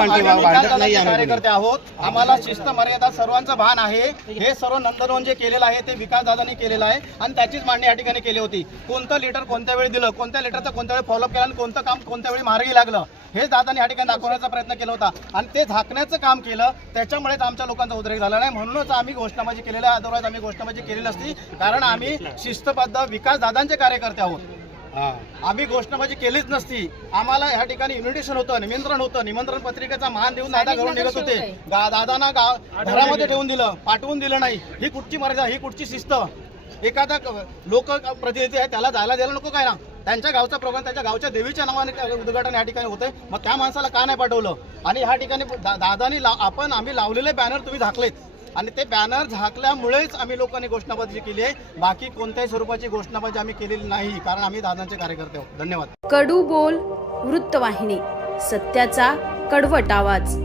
वाटत नाही कार्यकर्ते आहोत, आम्हाला शिस्त मर्यादा सर्वांचं भान आहे। हे सर्व नंदनवन जे केलेलं आहे ते विकास दादांनी केलेलं आहे आणि त्याचीच मांडणी या ठिकाणी केली होती। कोणतं लिटर कोणत्या वेळी दिलं, कोणत्या लिटरचं कोणत्या वेळी फॉलोअप केलं आणि कोणतं काम कोणत्या वेळी मार्गी लागलं हे दादांनी या ठिकाणी दाखवण्याचा प्रयत्न केला होता आणि ते झाकण्याचं काम केलं। त्याच्यामुळेच आमच्या लोकांचा उद्रेक झाला नाही, म्हणूनच आम्ही घोषणाबाजी केलेली आहे। अदरवाईज आम्ही घोषणाबाजी केलेली असती, कारण आम्ही शिस्तबद्ध विकास दादांचे कार्यकर्ते आहोत। आम्ही घोषणाबाजी केलीच नसती। आम्हाला या ठिकाणी इन्व्हिटेशन होतं, निमंत्रण होतं, निमंत्रण पत्रिकेचा मान देऊन दादा घरून निघत होते। दादांना घरामध्ये ठेवून दिलं, पाठवून दिलं नाही। ही कुठची मर्यादा, ही कुठची शिस्त? एखादा लोकप्रतिनिधी आहे त्याला जायला द्यायला नको काय ना? त्यांच्या गावचा प्रोग्राम त्यांच्या गावच्या देवीच्या नावाने उद्घाटन या ठिकाणी होतंय, मग त्या माणसाला का नाही पाठवलं? आणि ह्या ठिकाणी दादांनी आम्ही लावलेले बॅनर तुम्ही झाकलेत आणि ते बॅनर झाकल्यामुळेच आम्ही लोकांनी घोषणाबाजी केली आहे। बाकी कोणत्याही स्वरूपाची घोषणाबाजी आम्ही केलेली नाही, कारण आम्ही दादांचे कार्यकर्ते आहोत। धन्यवाद। कडू बोल वृत्तवाहिनी, सत्याचा कडवट आवाज।